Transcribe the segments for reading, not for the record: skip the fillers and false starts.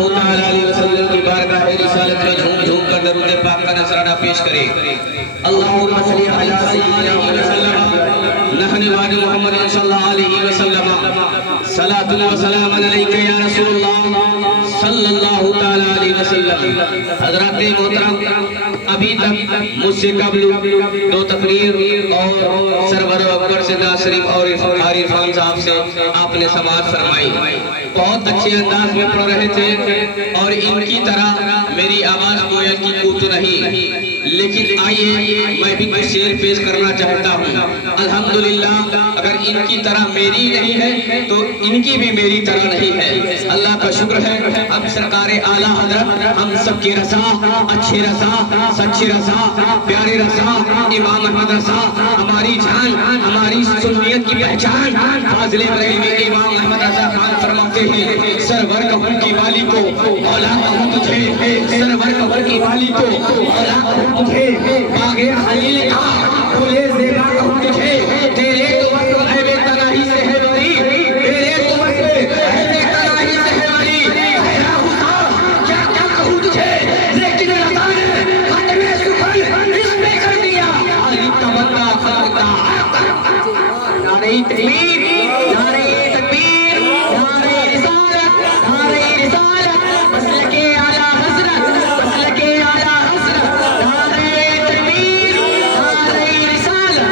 اللہ تعالیٰ علیہ وسلم کی بارگاہ رسالت میں جھوم جھوم کر درود پاک کا نذرانہ پیش کرے. اللہم صلی علی سیدنا وسلم نحن وعد محمد صلی اللہ علیہ وسلم صلاۃ و سلام علیک یا رسول اللہ صلی اللہ تعالیٰ علیہ وسلم. حضرات محترم، ابھی تک مجھ سے قبل دو تقریر اور سرور اکبر سے ناصرین اور عارفان صاحب سے آپ نے سماعت فرمائی. بہت اچھے انداز میں پڑھ رہے تھے اور ان کی طرح میری آواز کوئل کی کوت نہیں، لیکن آئیے میں بھی کچھ شعر پیش کرنا چاہتا ہوں. الحمدللہ اگر ان کی طرح میری نہیں ہے تو ان کی بھی میری طرح نہیں ہے. اللہ کا شکر ہے ہم سرکار اعلیٰ حضرت، ہم سب کے رضا، اچھے رضا، سچے رضا، پیارے رضا، امام احمد رضا ہماری جان، ہماری سنیت کی پہچان. فاضل بریلوی امام احمد رضا خان فرماتے ہیں سرور کہوں کی والی کو مولا کہوں تجھے، سرور کہوں کی والی کو مولا کہوں تجھے، باغ خلیل کا پھولے زیبا کہوں تجھے. تیرے تو وصف ہے بے تناہی سے ہے بری، تیرے تو وصف ہے بے تناہی سے ہے بری. حیران ہوتا کیا کیا کہوں تجھے، لیکن رضا نے ختم سخن اس میں کر دیا. علی تمنا خلقتا نعرہ تکبیر، نعرہ تکبیر، نعرہ رسالت، نعرہ رسالت، مسلک اعلیٰ حضرت، مسلک اعلیٰ حضرت، نعرہ تکبیر، نعرہ رسالت.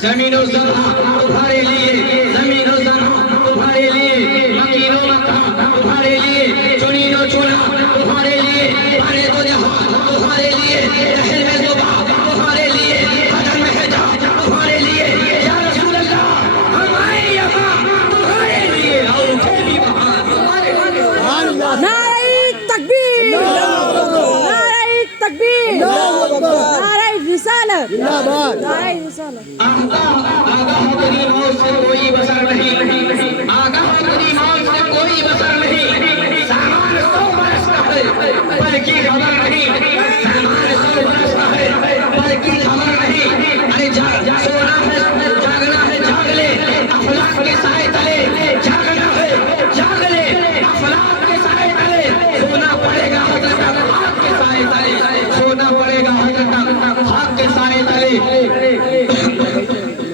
زمین و زمین تمہارے لیے، زمین و زمین تمہارے لیے، مکین و مکان تمہارے لیے، چنین و چنا تمہارے لیے، بارے دو جہاں تمہارے لیے، رحل میں زبا تمہارے لیے، قدم میں حجاب تمہارے لیے. یا رسول اللہ ہم آئے یہاں تمہارے لیے اور اٹھے بھی وہاں تمہارے لیے. نعرہ تکبیر، نعرہ تکبیر، نعرہ رسالت، نعرہ رسالت. آگاہ تیری موت سے کوئی بسر نہیں، آگاہ تیری موت سے کوئی بسر نہیں. سامان 100 برس کا ہے پر کی خبر نہیں، سامان 100 برس کا ہے پر کی خبر نہیں. ارے سونا ہے جاگنا ہے جاگ لے افلاک کے سائے تلے، جاگنا ہے جاگ لے افلاک کے سائے تلے. سونا پڑے گا حضرت خاک کے سائے تلے، سونا پڑے گا حضرت خاک کے سائے تلے.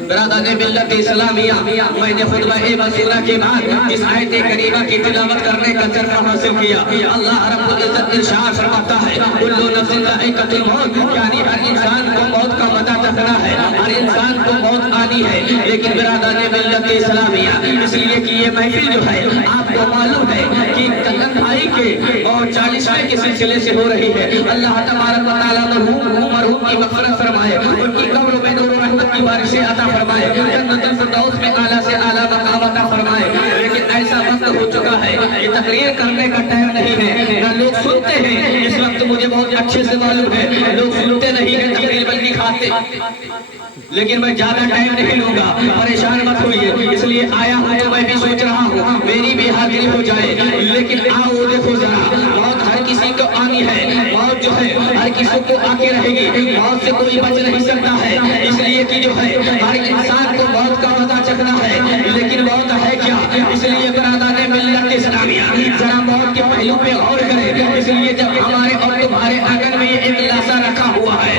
برادران ملت اسلامیہ، میں نے خطبہ وسیلہ کے بعد اس آیت کریمہ کی تلاوت کرنے کا شرف حاصل کیا. اللہ رب العزت ارشاد فرماتا ہے کل نفس ذائقۃ الموت، یعنی ہر انسان کو موت کا مزہ چکھنا ہے، ہر انسان کو موت آنی ہے. لیکن برادران ملت اسلامیہ، اس لیے کہ یہ محفل جو ہے آپ کو معلوم ہے کہ کلن بھائی کے اور 40ویں کے سلسلے سے ہو رہی ہے. اللہ تبارک و تعالیٰ مرحوم کی مغفرت فرمائے، ان کی قبروں میں نور و رحمت کی بارشیں عطا فرمائے، جنت الفردوس میں اعلیٰ سے اعلیٰ مقام عطا فرمائے. لیکن ایسا وقت ہو چکا ہے یہ تقریر کرنے کا ٹائم نہیں ہے، نہ لوگ سنتے ہیں. اس وقت مجھے بہت اچھے سے معلوم ہے لوگ سنتے نہیں ہیں تقریر بلکہ کھاتے. لیکن میں زیادہ ٹائم نہیں لوں گا، پریشان مت ہوئیے. اس لیے آیا ہوں تو میں بھی سوچ رہا ہوں میری بھی حاضری ہو جائے. لیکن آؤ دیکھو ذرا، موت ہر کسی کو آنی ہے، موت جو ہے ہر کسی کو آ کے رہے گی، موت سے کوئی بچ نہیں سکتا ہے. اس لیے کہ جو ہے ہر انسان کو موت کا مزہ چکھنا ہے. لیکن موت ہے کیا؟ اس لیے برادران ملت اسلامیہ ذرا موت کے پہلو پہ غور کریں. اس لیے جب ہمارے اور تمہارے آنگن میں یہ ایک لاسا رکھا ہوا ہے،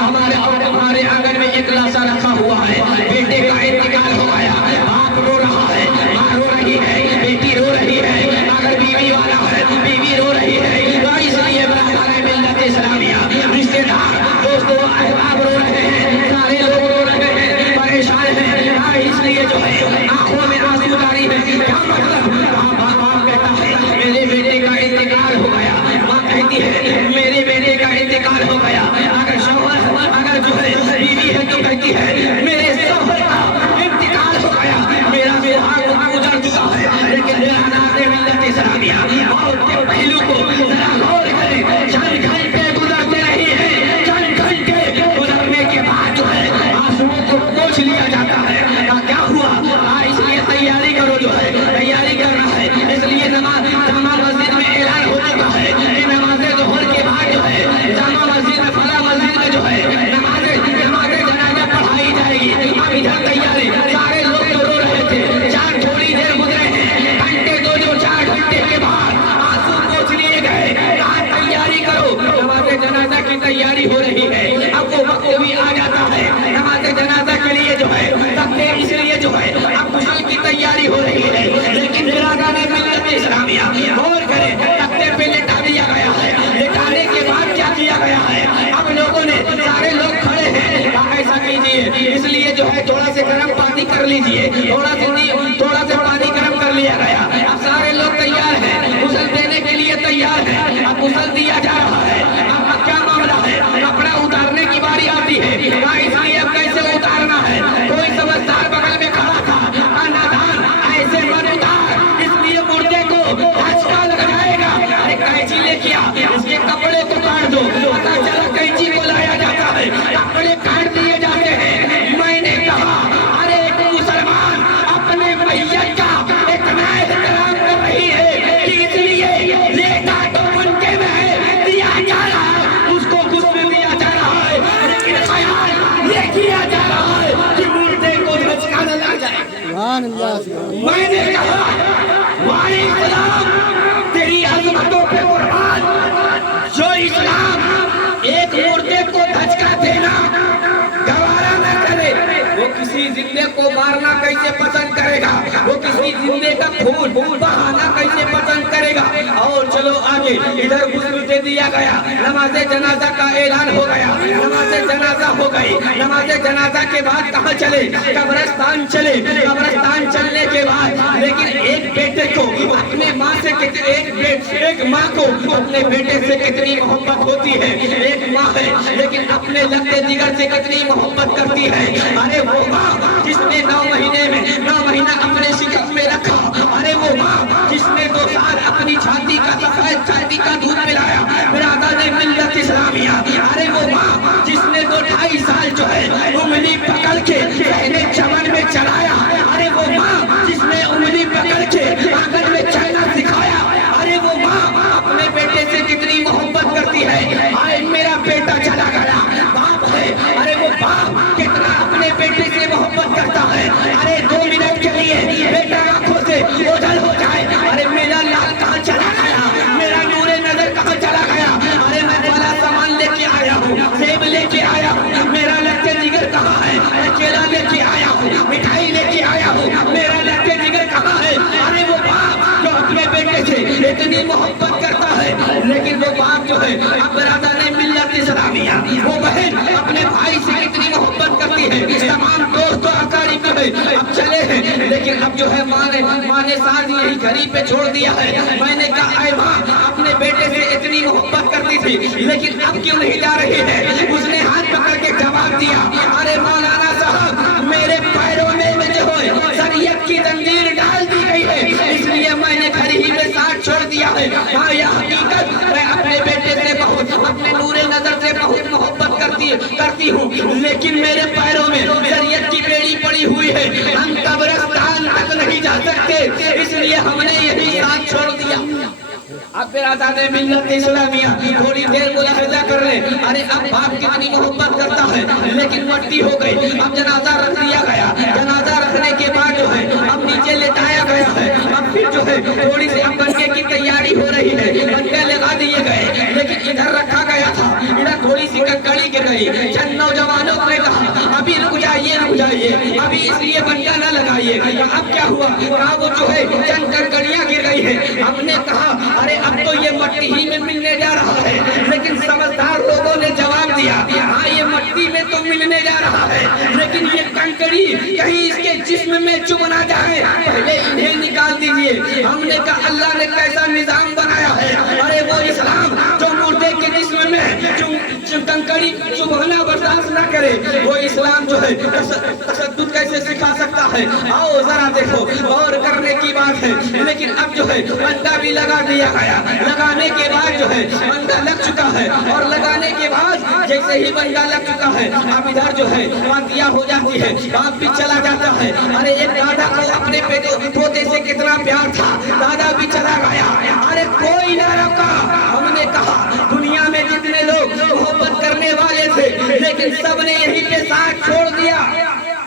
ہمارے اور تمہارے آنگن میں ایک لاسا رکھا ہوا ہے، بیٹے کا انتقال ہو گیا، باپ رو رہا ہے، ماں رو رہی ہے، بیٹی رو رہی ہے، اگر بیوی والا ہے بیوی رو رہی ہے. اس لیے برادران ملت اسلامیہ رشتے دار دوستو احباب رو رہے ہیں، سارے لوگ رو رہے ہیں، پریشان ہیں. اس لیے جو ہے آنکھوں میں آنسو جاری ہے. کیا مطلب؟ باپ کہتا ہے میرے بیٹے کا انتقال ہو گیا، गुसल दिया जा रहा है। अब क्या मामला है? कपड़ा उतारने की बारी आती है, इसलिए अब कैसे उतारना है? कोई समझदार बगल में खड़ा था, नादान ऐसे मत उतार, इसलिए मुर्दे को धक्का लग जाएगा। अरे कैंची लेके आ, इसके कपड़े को काट दो। पता चला कैंची को लाया जाता है, कपड़े काट दिए जाते हैं। मैंने कहा अरे एक मुसलमान अपने मैयत का इतना एहतराम कर रही है कि इसलिए लेटा तो उनके में दिया जा रहा है, उसको गुस्ल दिया जा रहा है, लेकिन ख्याल ये किया जा रहा है कि मुर्दे को धक्का न लग जाए। मैंने कहा वाहे इस्लाम तेरी अजमतों पे कुर्बान, जो इस्लाम एक मुर्दे को धक्का देना गवारा न करे, वो किसी जिंदे को मारना कैसे पसंद करेगा? वो किसी जिंदे का खून बहाना कैसे पसंद करेगा? और चलो आगे, इधर गुस्ल दे दिया गया, नमाज़े जनाजा का ऐलान हो गया, नमाज़े जनाजा हो गई। नमाज़े जनाजा के बाद कहाँ चले? कब्रिस्तान चले। कब्रिस्तान चलने के बाद लेकिन एक बेटे को अपने माँ से एक माँ को अपने बेटे से कितनी मोहब्बत होती है। एक माँ है लेकिन अपने लगते जिगर से कितनी मोहब्बत करती है। अरे वो माँ जिसने 9 महीना अपने शिकम में रखा, अरे वो माँ जिसने 2 साल अपनी छाती का दूध पिलाया, बिरादर मिल्लत इस्लामिया। अरे वो माँ जिसने 2-2.5 साल जो है उंगली पकड़ के पहले चमन में चलाया, अरे वो माँ जिसने उंगली पकड़ के आंगन में चलना सिखाया। अरे वो माँ अपने बेटे से कितनी मोहब्बत करती है। आए मेरा बेटा चला गया, बाप है, अरे वो बाप कितना अपने बेटे से मोहब्बत करता है। अरे 2 मिनट के लिए बेटा आंखों से ओझल हो जाए, अरे मेरा लाल कहाँ चला गया, मेरा नूरे नजर कहाँ चला गया? अरे मैं बड़ा सामान लेके आया हूँ, सेब लेके आया हूँ, मेरा लट्टे जिगर कहाँ है? मैं केला लेके आया हूँ, मिठाई लेके आया हूँ, मेरा लट्टे जिगर कहाँ है? अरे वो बाप जो अपने बेटे से इतनी मोहब्बत करता है, लेकिन वो बाप जो है अब बरादर ने मिल्लत इस्लामिया, वो बहन अपने भाई से कितनी मोहब्बत करती है। तमाम दोस्तों अकारीब जो है अब चले हैं, लेकिन अब जो है माँ ने साथ यही घड़ी पे छोड़ दिया है। मैंने कहा अरे माँ अपने बेटे से इतनी मोहब्बत करती थी, लेकिन अब क्यों नहीं जा रही है? उसने हाथ पकड़ के जवाब दिया, अरे मौलाना साहब मेरे पैरों में जो है शरीयत की जंजीर डाल दी गई है, इसलिए मैंने घड़ी ही में साथ छोड़ दिया है। हाँ यह हकीकत, मैं अपने बेटे से बहुत, अपने नूरे नजर से बहुत मोहब्बत करती हूँ, लेकिन मेरे पैरों में शरीयत की बेड़ी पड़ी हुई है, हम कब्रिस्तान तक नहीं जा सकते, इसलिए हमने यही साथ छोड़ दिया। अब बिरादर ने मिल्लत इस्लामिया थोड़ी देर मुलाहिजा कर ले, अरे अब बाप कितनी मोहब्बत करता है, लेकिन मट्टी हो गई। अब जनाजा रख दिया गया, जनाजा रखने के बाद जो है अब नीचे लेटाया गया है। अब फिर जो है थोड़ी सी अब बनके की तैयारी हो रही है, बनके लगा दिए गए, लेकिन इधर रखा गया था, इधर थोड़ी सी ककड़ी गिर गई। चंद नौजवानों ने कहा अभी रुक जाइए, अभी इसलिए बनका न लगाइए। अब क्या हुआ? कहा वो जो है चंद ककड़ियां गिर गई है। हमने कहा अरे अब तो ये मट्टी ही में मिलने जा रहा है, लेकिन समझदार लोगों ने जवाब दिया हाँ ये मट्टी में तो मिलने जा रहा है, लेकिन ये कंकड़ी कहीं इसके जिस्म में चुभ ना जाए, पहले इन्हें निकाल दीजिए। हमने कहा अल्लाह ने कैसा निजाम बनाया है, अरे वो इस्लाम जो मुर्दे के जिस्म में कंकड़ी चुभना बर्दाश्त ना करे, वो इस्लाम जो है तशद्दुद कैसे सिखा सकता है? आओ जरा देखो, और करने की बात है, लेकिन अब जो है बंदा भी लगा दिया गया। लगाने के बाद जो है बंदा लग चुका है, और लगाने के बाद जैसे ही बंदा लग चुका है अब इधर जो है वादिया हो जाती है, बाप भी चला जाता है। अरे एक दादा को अपने पोते से कितना प्यार था, दादा भी चला गया, अरे कोई ना रोका। हमने कहा दुनिया में जितने लोग मोहब्बत करने वाले थे, लेकिन सबने यही के साथ छोड़ दिया।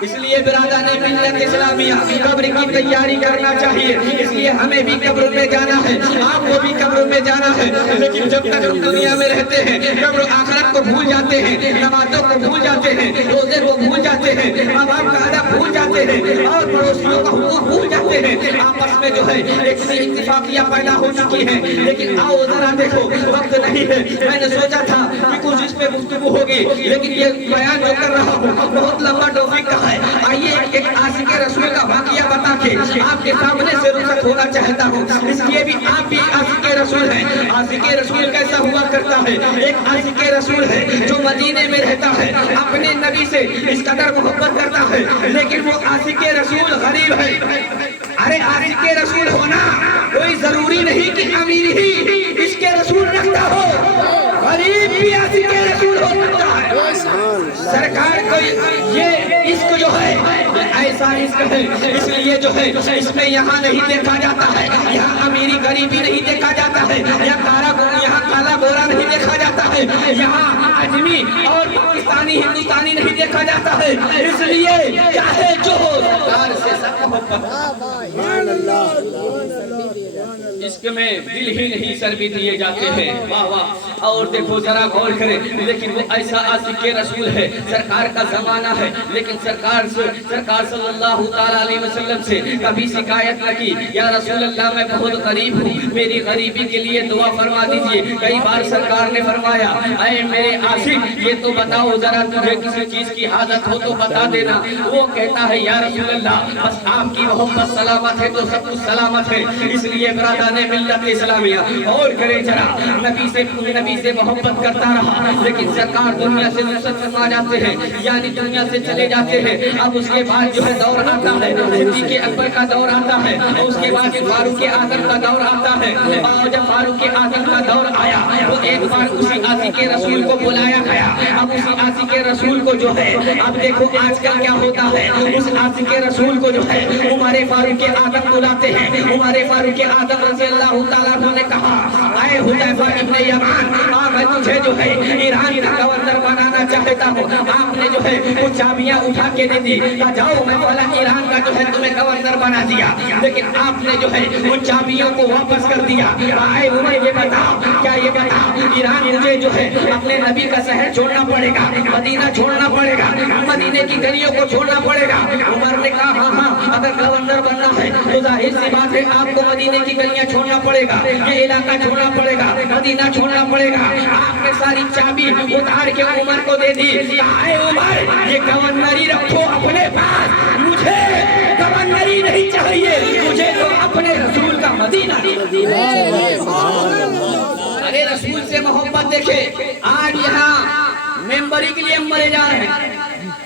इसलिए बिरादर ने मिल्लत इस्लामिया कब्र की तैयारी करना चाहिए, इसलिए हमें भी कब्र में जाना है, आपको भी कब्र में जाना है। लेकिन जब तक हम दुनिया में रहते हैं कब्र आखिरत को भूल जाते हैं, नमाजों को भूल जाते हैं, रोजे को भूल जाते हैं, माँ बाप का अदब भूल जाते हैं, और पड़ोसियों का हुकूक भूल जाते हैं। आपस में जो है एक इत्तेफाकियाँ पैदा हो चुकी हैं। लेकिन आओ जरा देखो, वक्त नहीं है, मैंने सोचा था कि कुछ इस पे गुफ्तगू होगी, लेकिन ये बयान जो कर रहा हूँ बहुत लंबा टॉपिक का है। आइए एक आशिक़े रसूल का वाक़या बता के आपके सामने से रुखसत होना चाहता हूँ, इसलिए भी आप भी आशिक़े रसूल है। आशिक रसूल कैसा हुआ करता है? एक आशिक रसूल है जो मदीने में रहता है, अपने नबी से इस कदर मोहब्बत करता है, लेकिन वो आशिक रसूल गरीब है। अरे आशिक रसूल होना कोई जरूरी नहीं कि अमीर ही इसके रसूल रखता हो, गरीब भी आशिक रसूल हो सकता है। सरकार को ये इश्क जो है ऐसा इश्क है, इसलिए जो है इसमें यहाँ नहीं देखा जाता है, यहाँ अमीरी गरीबी नहीं देखा जाता है, यहाँ काला गोरा नहीं देखा जाता है, यहाँ आदमी और पाकिस्तानी हिंदुस्तानी नहीं देखा जाता है। इसलिए चाहे जो हो सरकार से सब मोहब्बत, इश्क में दिल ही नहीं सर भी दिए जाते हैं। वाह वाह। और देखो जरा गौर करें, लेकिन वो ऐसा आशिक रसूल है, सरकार का जमाना है, लेकिन सरकार सल्लल्लाहु ताला अलैहि वसल्लम से कभी शिकायत न की, या रसूल अल्लाह मैं बहुत गरीब हूँ, मेरी गरीबी के लिए दुआ फरमा दीजिए। कई बार सरकार ने फरमाया ऐ मेरे आशिक ये तो बताओ जरा, तुझे किसी चीज की हाजत हो तो बता देना। वो कहता है या रसूल अल्लाह बस आपकी मोहब्बत सलामत है तो सब कुछ सलामत है। इसलिए बरादरान मिल्लत इस्लामिया और करे जरा, नबी से मोहब्बत करता रहा, लेकिन सरकार दुनिया से रुखसत फरमा जाते हैं, यानी दुनिया से चले जाते हैं। अब उसके बाद जो है दौर आता है, सिद्दीक़ अकबर का दौर आता है, और उसके बाद फारूक आज़म का दौर आता है। और जब फारूक आज़म का दौर आया तो एक बार उसी आशिक रसूल को बुलाया गया। अब उसी आशिक रसूल को जो है, अब देखो आजकल क्या होता है, उस आशिक रसूल को जो है उमर फारूक आज़म बुलाते हैं। उमर फारूक आज़म रज़ी अल्लाह ताला अन्हु ने कहा ऐ हुज़ैफा इब्न यमान, मैं तुझे जो है ईरान का गवर्नर बनाना चाहता हूँ। आपने जो है वो चाबियां उठा के दे दी, जाओ मैं वाला ईरान का जो है तुम्हें गवर्नर बना दिया, लेकिन आपने जो है उन चाबियों को वापस कर दिया। आए उमर ये बताओ, क्या ये बताओ ईरान मुझे जो है अपने नबी का शहर छोड़ना पड़ेगा, मदीना छोड़ना पड़ेगा, मदीने की गलियों को छोड़ना पड़ेगा? उमर ने कहा हाँ हाँ, अगर गवर्नर बनना है तो जाहिर सी बात है आपको मदीने की गलियां छोड़ना पड़ेगा, ये इलाका छोड़ना पड़ेगा, मदीना छोड़ना पड़ेगा। आपने सारी चाबी उतार के उमर को दे दी। आए उमर ये गवर्नरी रखो अपने पास, मुझे गवर्नरी नहीं चाहिए, मुझे तो अपने रसूल का मदीना। अरे रसूल से मोहब्बत देखे, आज यहाँ मेंबरी के लिए मरे जा रहे हैं,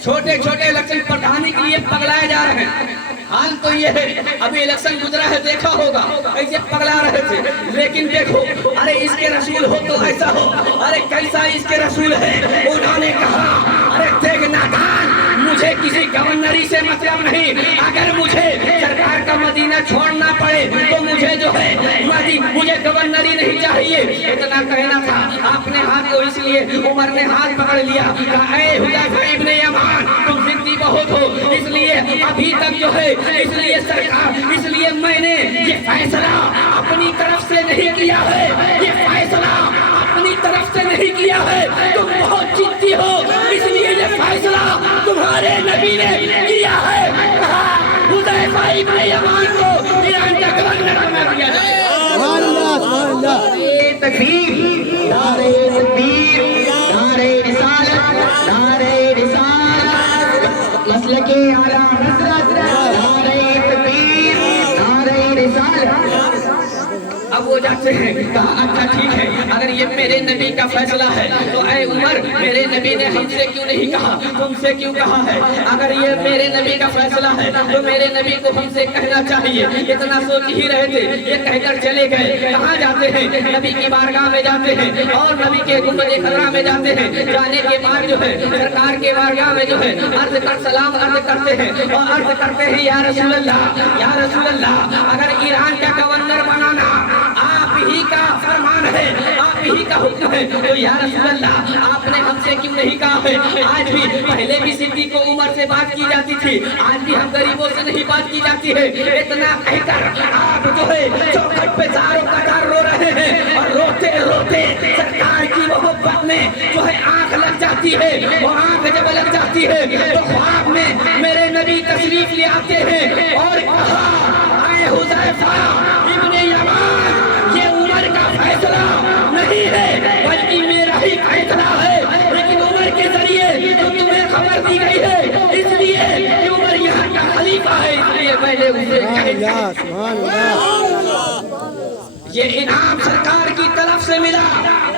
छोटे छोटे इलेक्शन पढ़ाने के लिए पगलाए जा रहे हैं। हाल तो ये है, अभी इलेक्शन गुजरा है देखा होगा कैसे पगला रहे थे, लेकिन देखो अरे इसके रसूल हो तो ऐसा हो। अरे कैसा इसके रसूल है, उन्होंने कहा अरे देख नादान, मुझे किसी गवर्नरी से मतलब नहीं, अगर मुझे सरकार का मदीना छोड़ना पड़े तो मुझे जो है मुझे गवर्नरी नहीं चाहिए। इतना कहना था, आपने हाथ को इसलिए उमर ने हाथ पकड़ लिया, कहा ऐ हुज़ैफा इब्न यमान तुम जिद्दी बहुत हो, इसलिए अभी तक जो है इसलिए सरकार, इसलिए मैंने ये फैसला अपनी तरफ से नहीं किया है, ये फैसला अपनी तरफ से नहीं किया है, तुम बहुत जिद्दी हो, इसलिए ये फैसला तुम्हारे नबी ने किया है। कहा हुज़ैफा इब्न यमान को ईरान का गवर्नर बना दिया जाए। तकबीर, नारे तकबीर, नारे रिसालत, नारे रिसालत, मसलके आला हज़रत, नारे तकबीर, नारे रिसालत। अब वो जाते हैं, कहा अच्छा ठीक है, अगर ये मेरे नबी का फैसला है तो ऐ उमर मेरे नबी ने हमसे क्यों नहीं कहा, तुमसे क्यों कहा है? अगर ये मेरे नबी का फैसला है तो मेरे नबी को हमसे कहना चाहिए। इतना सोच ही रहे थे, ये कहकर चले गए। कहाँ जाते हैं? नबी की बारगाह में जाते हैं और नबी के गुंबद खज़रा में जाते हैं। जाने के बाद जो है सरकार के बारगाह में जो है सलाम अर्ज करते हैं और अर्ज करते हैं या रसूल अल्लाह, या रसूल अल्लाह, अगर ईरान का गवर्नर बनाना आप ही का फरमान है, आप ही का हुक्म है, तो या रसूल अल्लाह आपने हमसे क्यों नहीं कहा है? आज भी, पहले भी सिद्दीक़ को उमर से बात की जाती थी, आज भी हम गरीबों से नहीं बात की जाती है। इतना कहकर आप जो है चौखट पे चारों कतार रो रहे हैं और रोते रोते सरकार की मोहब्बत में जो है आंख लग जाती है। वो आंख जब लग जाती है तो ख्वाब में मेरे नबी तशरीफ ले आते हैं और कहा ऐ हुज़ैफा इब्न यमान, ये उमर का फैसला नहीं है बल्कि मेरा ही फैसला है, लेकिन उमर के जरिए तो तुम्हें खबर दी गई है, इसलिए कि उमर यहाँ का खलीफा है, इसलिए मैंने उसे یہ انعام سرکار کی طرف سے ملا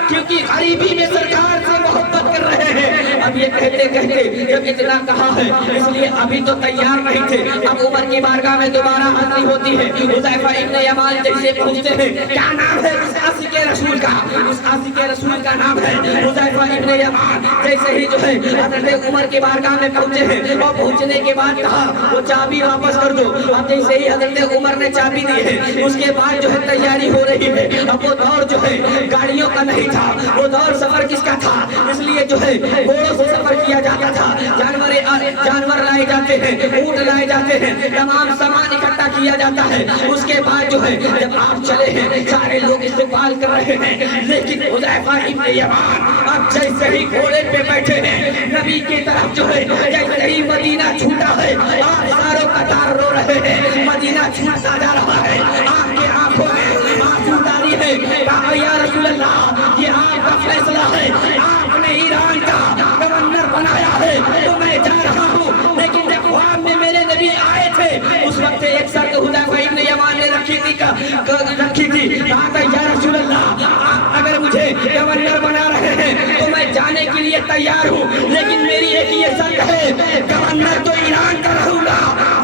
کیونکہ غریبی میں سرکار سے محبت کر رہے ہیں. اب یہ کہتے کہتے جب اتنا کہا ہے اس لیے ابھی تو تیار نہیں تھے. اب عمر کی بارگاہ میں دوبارہ حاضری ہوتی ہے. حذیفہ ابن یمان جیسے پہنچتے ہیں, کیا نام ہے اس عاشق رسول کا؟ اس عاشق رسول کا نام ہے حذیفہ ابن یمان. جیسے ہی جو ہے حضرت عمر کی بارگاہ میں پہنچے ہیں اور پہنچنے کے بعد کہا وہ چابی واپس کر دو. اب جیسے ہی حضرت عمر نے چابی دی ہے اس کے بعد جو ہے تیاری ہو رہی ہے. اب وہ دور جو ہے گاڑیوں کا نہیں تھا, وہ دور سفر کس کا تھا؟ اس لیے جو ہے گھوڑوں سے سفر کیا جاتا تھا. جانور لائے جاتے ہیں, اونٹ لائے جاتے ہیں, تمام سامان اکٹھا کیا جاتا ہے. اس کے بعد جو ہے جب آپ چلے ہیں سارے لوگ استقبال کر رہے ہیں, لیکن حذیفہ ابن یمان اب جیسے ہی گھوڑے پہ بیٹھے ہیں نبی کی طرف جو ہے جیسے ہی مدینہ چھوٹا ہے آپ ساروں قطار رو رہے ہیں. مدینہ چھوٹتا جا رہا ہے, آپ کے آنکھوں میں آنسو جاری ہے. کہا یا رسول اللہ یہ آپ کا فیصلہ ہے, آپ نے ایران کا گورنر بنایا ہے تو میں جا رہا ہوں. لیکن جب خواب میں میرے نبی آئے تھے اس وقت ایک شرط حذیفہ ابن یمان نے رکھی تھی. کہا تھا یا رسول اللہ آپ اگر مجھے گورنر بنا رہے ہیں تو میں جانے کے لیے تیار ہوں, لیکن میری ایک یہ شرط ہے گورنر تو ایران کا رہوں گا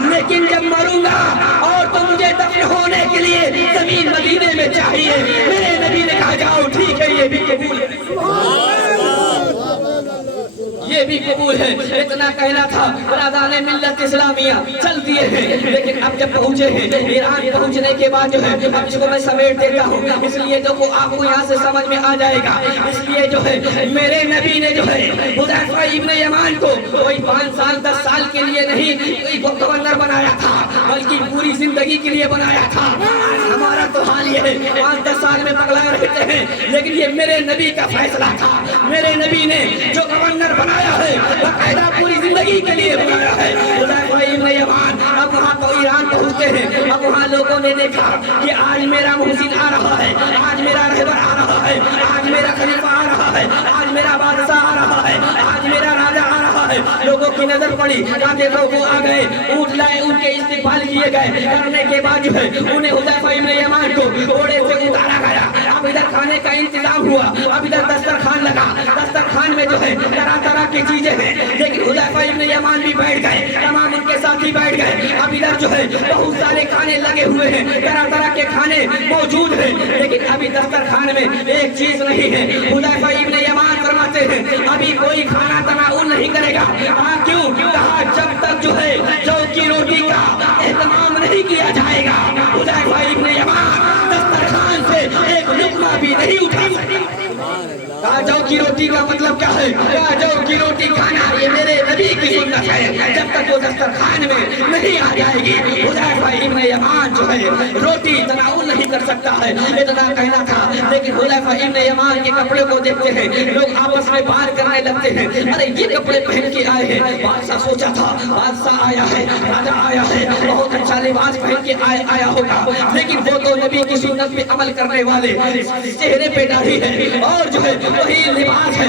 لیکن جب مروں گا اور تو مجھے دفن ہونے کے لیے زمین مدینے میں چاہیے. میرے نبی نے کہا جاؤ ٹھیک ہے یہ بھی قبول ہے, یہ بھی قبول ہے. اتنا کہنا تھا برادران ملت اسلامیہ چل دیے ہیں. لیکن اب جب پہنچے ہیں ایران پہنچنے کے بعد جو ہے اب اس کو میں سمیٹ دیتا ہوں اس لیے دیکھو آپ کو یہاں سے سمجھ میں آ جائے گا. اس لیے جو ہے میرے نبی نے جو ہے حذیفہ ابن یمان کو کوئی 5 سال 10 سال کے لیے نہیں گورنر بنایا تھا بلکہ پوری زندگی کے لیے بنایا تھا. ہمارا تو حال یہ ہے 5-10 سال میں پگلا رہتے ہیں, لیکن یہ میرے نبی کا فیصلہ تھا. میرے نبی نے جو گورنر بنایا ہے باقاعدہ پوری زندگی کے لیے بنایا ہے. حذیفہ ابن یمان اب وہاں تو ایران پہنچتے ہیں. اب وہاں لوگوں نے دیکھا کہ آج میرا محسن آ رہا ہے, آج میرا رہبر آ رہا ہے, آج میرا خلیفہ آ رہا ہے, آج میرا بادشاہ آ رہا ہے, آج میرا راجہ آ رہا ہے. لوگوں کی نظر پڑی, کہا دیکھو وہ آ گئے, اونٹ لائے, ان کے استقبال کیے گئے. کرنے کے بعد جو ہے انہیں حذیفہ ابن یمان کو گھوڑے سے اتارا گیا. اب ادھر کھانے کا انتظام ہوا, اب ادھر دسترخوان لگا. دسترخوان میں جو ہے طرح طرح کی چیزیں ہیں, لیکن حذیفہ ابن یمان بھی بیٹھ گئے, تمام ان کے ساتھی بیٹھ گئے. اب ادھر جو ہے بہت سارے کھانے لگے ہوئے ہیں, طرح طرح کے کھانے موجود ہیں, لیکن ابھی دسترخوان میں ایک چیز نہیں ہے. حذیفہ ابن یمان فرماتے ہیں ابھی کوئی کھانا تناول نہیں کرے گا. کیوں؟ کہا جب تک جو ہے جو کی روٹی کا اہتمام نہیں کیا جائے گا حذیفہ ابن یمان دسترخوان سے ایک لقمہ بھی نہیں اٹھا سکے. کہا جو کی روٹی کا مطلب کیا ہے؟ کہا جو کی روٹی کھانا یہ میرے نبی کی سنت ہے, جب تک وہ دسترخوان میں نہیں آ جائے گی حذیفہ ابن یمان جو ہے روٹی تناول نہیں کر سکتا ہے. اتنا کہنا تھا, لیکن حذیفہ ابن یمان کے کپڑے کو دیکھتے ہیں لوگ آپس میں بات کرنے لگتے ہیں, ارے یہ کپڑے پہن کے آئے ہیں. بادشاہ سوچا تھا بادشاہ آیا ہے, راجہ آیا ہے, بہت اچھا لباس پہن کے آیا ہوگا, لیکن وہ تو نبی کی سنت پہ عمل کرنے والے, چہرے پہ داڑھی ہے اور جو ہے وہی لباس ہے,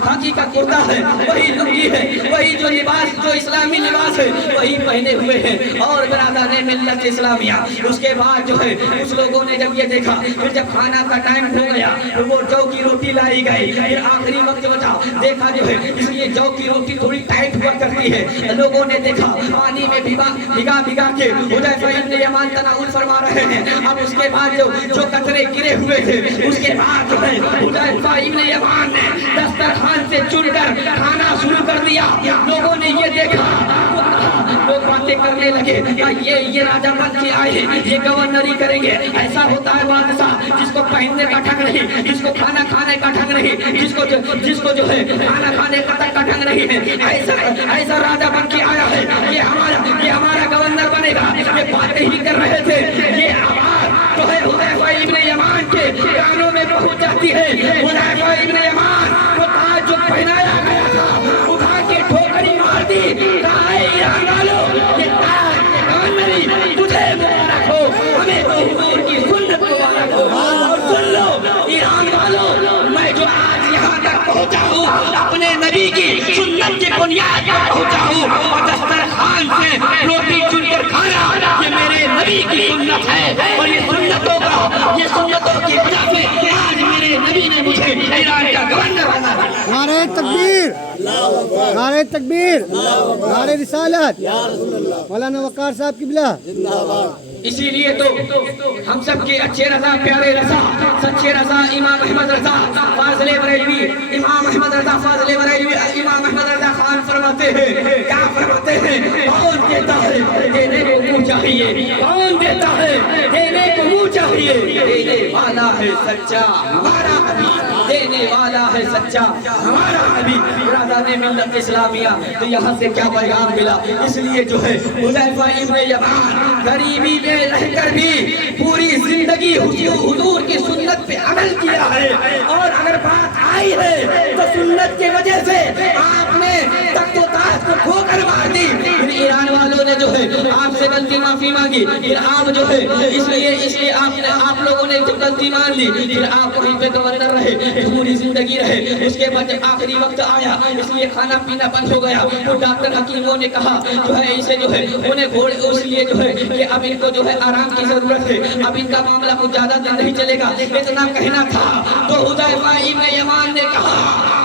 خاکی کا کرتا ہے, وہی لنگی ہے, وہی جو لباس جو اسلامی لباس ہے وہی پہنے ہوئے ہیں. اور برادران ملت اسلامیہ اس کے بعد جو ہے اس لوگوں نے جب یہ دیکھا, پھر جب کھانا کا ٹائم ہو گیا تو وہ جو کی روٹی لائی گئی. پھر آخری وقت بچا, دیکھا جو ہے اس لیے جو کی روٹی تھوڑی ٹائٹ ہوا کرتی ہے. لوگوں نے دیکھا پانی میں بھگا کے حذیفہ ابن یمان تناول فرما رہے ہیں. اب اس کے بعد جو قطرے گرے ہوئے تھے اس کے بعد جو ہے حذیفہ ابن یمان نے دسترخوان سے چن کر کھانا شروع کر دیا. لوگوں نے یہ دیکھا, لوگ باتیں کرنے لگے, یہ راجہ بن کے آئے ہیں, یہ گورنری کریں گے. ایسا ہوتا ہے بادشاہ جس کو پہننے کا ڈھنگ نہیں, جس کو کھانا کھانے کا ڈھنگ نہیں, جس کو جو ہے کھانا کھانے کا ڈھنگ نہیں ہے, ایسا راجہ بن کے آیا ہے, یہ ہمارا گورنر بنے گا. یہ باتیں ہی کر رہے تھے, یہ آواز جو ہے حذیفہ ابن یمان کے کانوں میں پہنچ جاتی ہے. حذیفہ ابن یمان کو تاج جو پہنایا گیا تھا اٹھا کے ٹھوکری مار دی. کہا اے ایران والو یہ تاج گورنری تجھے مبارک ہو, ہمیں تو حضور کی سنت مبارک ہو. اور سن لو ایران والو, میں جو آج یہاں تک پہنچا ہوں اپنے نبی کی سنت کی بنیاد پر پہنچا ہوں, اور دسترخوان سے روٹی چن کر کھانا یہ میرے نبی کی سنت ہے. اور یہ سنتوں کا ये सुन्नतों की वजह से आज मेरे नबी ने मुझे ईरान का गवर्नर बना दिया। नारे तकबीर, नारे तकबीर, नारे रिसालत। मौलाना वक़ार साहब किबला। इसीलिए तो हम सबके अच्छे रजा, प्यारे रजा, सच्चे रजा इमाम अहमद रजा फाज़िले बरेलवी, इमाम अहमद रजा फाज़िले बरेलवी, इमाम अहमद रजा खान फरमाते हैं, क्या फरमाते हैं? कौन देता है देने को मुँह चाहिए, कौन देता है देने को मुँह चाहिए, देने वाला है सच्चा हमारा नबी, देने वाला है सच्चा हमारा नबी। बिरादरान मिल्लत इस्लामिया, तो यहाँ से क्या पैगाम मिला? इसलिए जो है हुज़ैफा इब्न यमान गरीबी में रहकर भी पूरी जिंदगी हुजूर की सुन्नत पे अमल किया है, और अगर बात आई है तो सुन्नत की वजह से आपने तख्तो ताज को ठोकर मार दी। फिर ईरान वालों ने जो है आपसे गलती माफी मांगी, फिर आप जो है इसलिए आप लोगों ने जब गलती मान ली, फिर आप वहीं पे गवर्नर रहे, पूरी जिंदगी रहे। उसके बाद जब आखिरी वक्त आया, इसलिए खाना पीना बंद हो गया, तो डॉक्टर हकीमों ने कहा जो है इसे जो है उन्हें घोड़े, इसलिए जो है कि अब इनको जो है आराम की जरूरत है, अब इनका मामला कुछ ज्यादा दिन नहीं चलेगा, इतना कहना था। तो हुज़ैफा इब्न यमान ने कहा,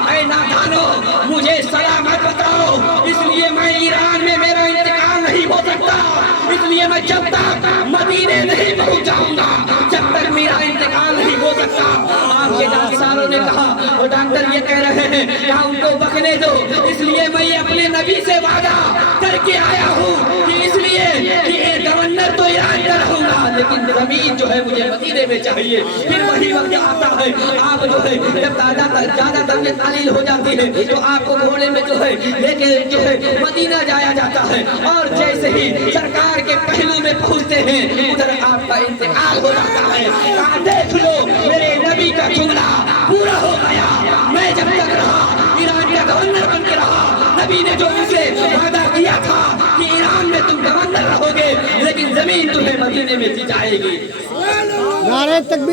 ऐ नादानो, मुझे सलामत बताओ, इसलिए मैं ईरान में मेरा इंतकाल नहीं हो सकता, इसलिए मैं जब तक मदीने नहीं पहुंच जाऊंगा, जब तक मेरा इंतकाल नहीं हो सकता। आपके डॉक्टरों ने कहा, वो डॉक्टर ये कह रहे हैं क्या उनको बकने दो, इसलिए मैं अपने नबी से वादा करके आया हूँ कि इसलिए कि गवर्नर तो ईरान का रहूंगा, लेकिन जमीन जो है मुझे मदीने में चाहिए। फिर वही वक्त आता है, आप जो है जब ज्यादा तबीयत तालील हो जाती है तो आपको घोड़े में जो है लेके जो है मदीना जाया जाता है, और जैसे ही सरकार के पहलू में पहुंचते हैं उधर आपका इंतकाल हो जाता है। कहा देख लो मेरे नबी का जुमला पूरा हो गया, मैं जब तक रहा ईरान का गवर्नर बन के रहा, नबी ने जो मुझसे वादा किया था कि ईरान में तुम गवर्नर रहोगे, लेकिन जमीन तुम्हें मदीने में दी जाएगी। नारे तकबीर।